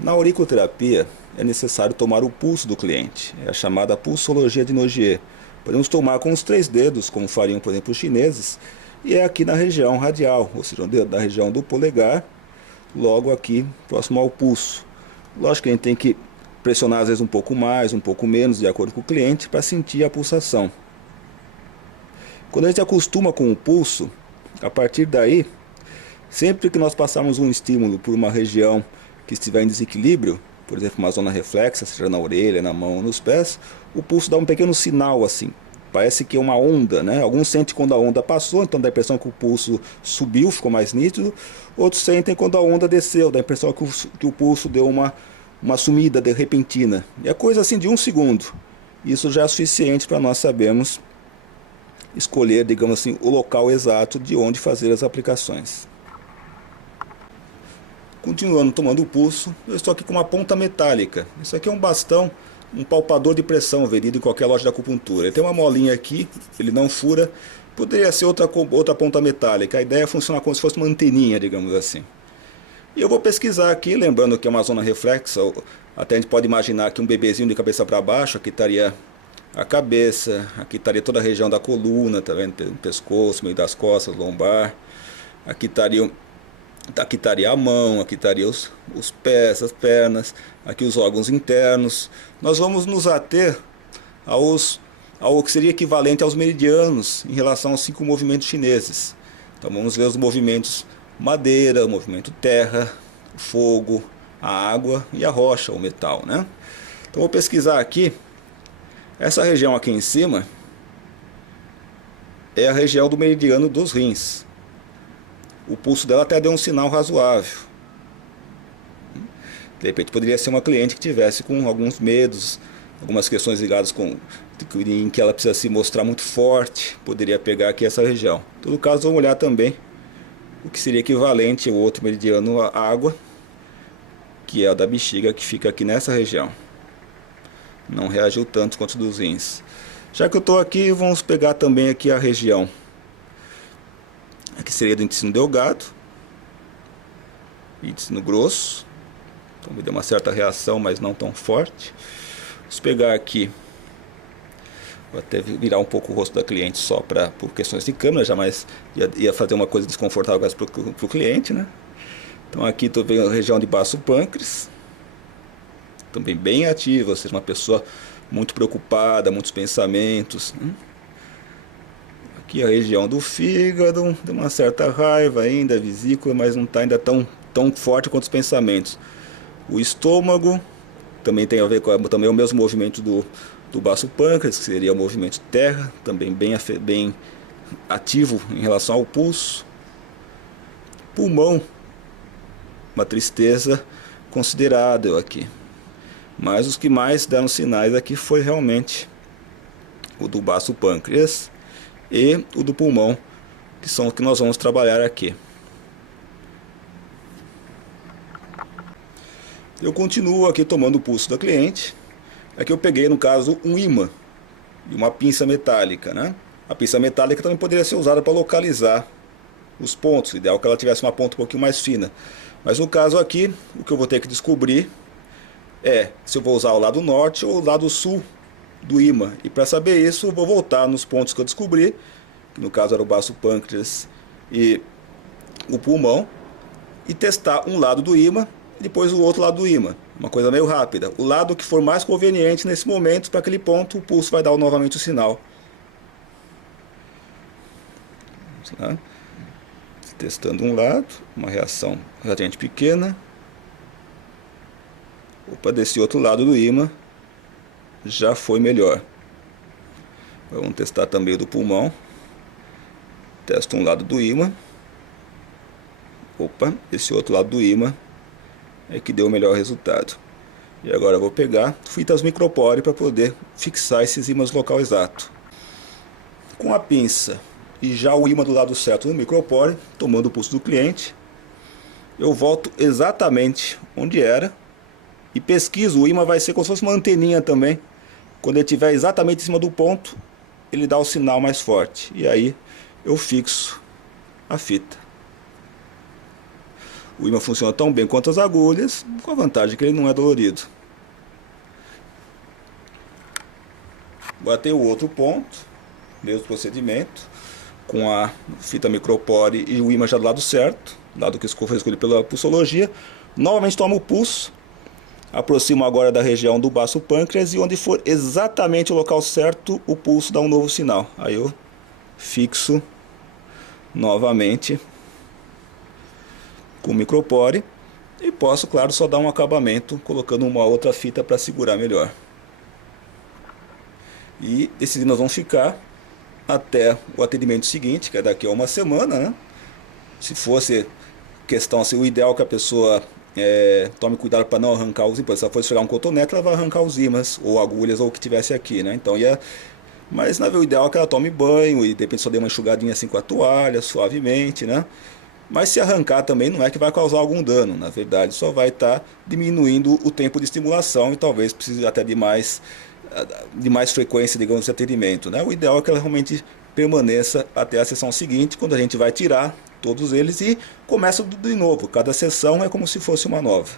Na auriculoterapia é necessário tomar o pulso do cliente, é a chamada pulsologia de Nogier. Podemos tomar com os 3 dedos, como fariam, por exemplo, os chineses, e é aqui na região radial, ou seja, da região do polegar, logo aqui próximo ao pulso. Lógico que a gente tem que pressionar às vezes um pouco mais, um pouco menos, de acordo com o cliente, para sentir a pulsação. Quando a gente acostuma com o pulso, a partir daí, sempre que nós passarmos um estímulo por uma região que estiver em desequilíbrio, por exemplo, uma zona reflexa, seja na orelha, na mão ou nos pés, o pulso dá um pequeno sinal assim. Parece que é uma onda, né? Alguns sentem quando a onda passou, então dá a impressão que o pulso subiu, ficou mais nítido. Outros sentem quando a onda desceu, dá a impressão que o pulso deu uma sumida de repentina. É coisa assim de 1 segundo. Isso já é suficiente para nós sabermos escolher, digamos assim, o local exato de onde fazer as aplicações. Continuando tomando o pulso, eu estou aqui com uma ponta metálica. Isso aqui é um bastão, um palpador de pressão vendido em qualquer loja de acupuntura. Ele tem uma molinha aqui, ele não fura. Poderia ser outra ponta metálica. A ideia é funcionar como se fosse uma anteninha, digamos assim. E eu vou pesquisar aqui, lembrando que é uma zona reflexa. Até a gente pode imaginar que um bebezinho de cabeça para baixo, aqui estaria a cabeça, aqui estaria toda a região da coluna, tá vendo? O pescoço, meio das costas, lombar. Aqui estaria a mão, aqui estaria os pés, as pernas, aqui os órgãos internos. Nós vamos nos ater ao que seria equivalente aos meridianos em relação aos 5 movimentos chineses. Então vamos ver os movimentos madeira, o movimento terra, o fogo, a água e a rocha, o metal, né? Então vou pesquisar aqui. Essa região aqui em cima é a região do meridiano dos rins. O pulso dela até deu um sinal razoável. De repente poderia ser uma cliente que tivesse com alguns medos, algumas questões ligadas em que ela precisa se mostrar muito forte. Poderia pegar aqui essa região. Em todo caso, vamos olhar também o que seria equivalente ao outro meridiano, a água, que é a da bexiga, que fica aqui nessa região. Não reagiu tanto quanto dos rins. Já que eu estou aqui, vamos pegar também aqui a região aqui seria do intestino delgado e intestino grosso. Então me deu uma certa reação, mas não tão forte. Vamos pegar aqui, vou até virar um pouco o rosto da cliente só por questões de câmera, jamais ia fazer uma coisa desconfortável para o cliente, né? Então aqui estou vendo a região de baço pâncreas, também bem ativa, ou seja, uma pessoa muito preocupada, muitos pensamentos, né? Aqui a região do fígado, de uma certa raiva ainda, a vesícula, mas não está ainda tão forte quanto os pensamentos. O estômago também tem a ver com também o mesmo movimento do baço pâncreas, que seria o movimento terra, também bem ativo em relação ao pulso. Pulmão, uma tristeza considerável aqui. Mas os que mais deram sinais aqui foi realmente o do baço pâncreas e o do pulmão, que são os que nós vamos trabalhar aqui. Eu continuo aqui tomando o pulso da cliente. Aqui eu peguei, no caso, um ímã e uma pinça metálica, né? A pinça metálica também poderia ser usada para localizar os pontos. O ideal é que ela tivesse uma ponta um pouquinho mais fina. Mas no caso aqui, o que eu vou ter que descobrir é se eu vou usar o lado norte ou o lado sul do ímã. E para saber isso, eu vou voltar nos pontos que eu descobri, que no caso era o baço pâncreas e o pulmão, e testar um lado do ímã e depois o outro lado do ímã. Uma coisa meio rápida. O lado que for mais conveniente nesse momento, para aquele ponto, o pulso vai dar novamente o sinal. Vamos lá. Testando um lado, uma reação relativamente pequena. Opa, desse outro lado do ímã já foi melhor. Vamos testar também o do pulmão. Testo um lado do ímã. Opa, esse outro lado do ímã é que deu o melhor resultado. E agora eu vou pegar fitas micropore para poder fixar esses ímãs no local exato. Com a pinça e já o ímã do lado certo no micropore, tomando o pulso do cliente, eu volto exatamente onde era e pesquiso. O ímã vai ser como se fosse uma anteninha também. Quando ele estiver exatamente em cima do ponto, ele dá o sinal mais forte. E aí eu fixo a fita. O ímã funciona tão bem quanto as agulhas, com a vantagem que ele não é dolorido. Agora tem o outro ponto, mesmo procedimento, com a fita micropore e o ímã já do lado certo, dado que foi escolhido pela pulsologia. Novamente tomo o pulso, aproximo agora da região do baço pâncreas e onde for exatamente o local certo, o pulso dá um novo sinal. Aí eu fixo novamente com o micropore e posso, claro, só dar um acabamento colocando uma outra fita para segurar melhor. E esses nós vamos ficar até o atendimento seguinte, que é daqui a uma semana, né? Se fosse questão assim, o ideal é que a pessoa tome cuidado para não arrancar os ímãs. Se ela for esfregar um cotonete, ela vai arrancar os ímãs, ou agulhas, ou o que tivesse aqui, né? Então, mas o ideal é que ela tome banho e de repente só dê uma enxugadinha assim com a toalha, suavemente, né? Mas se arrancar também não é que vai causar algum dano, na verdade, só vai estar diminuindo o tempo de estimulação e talvez precise até de mais frequência, digamos, de atendimento, né? O ideal é que ela realmente permaneça até a sessão seguinte, quando a gente vai tirar todos eles e começa de novo. Cada sessão é como se fosse uma nova.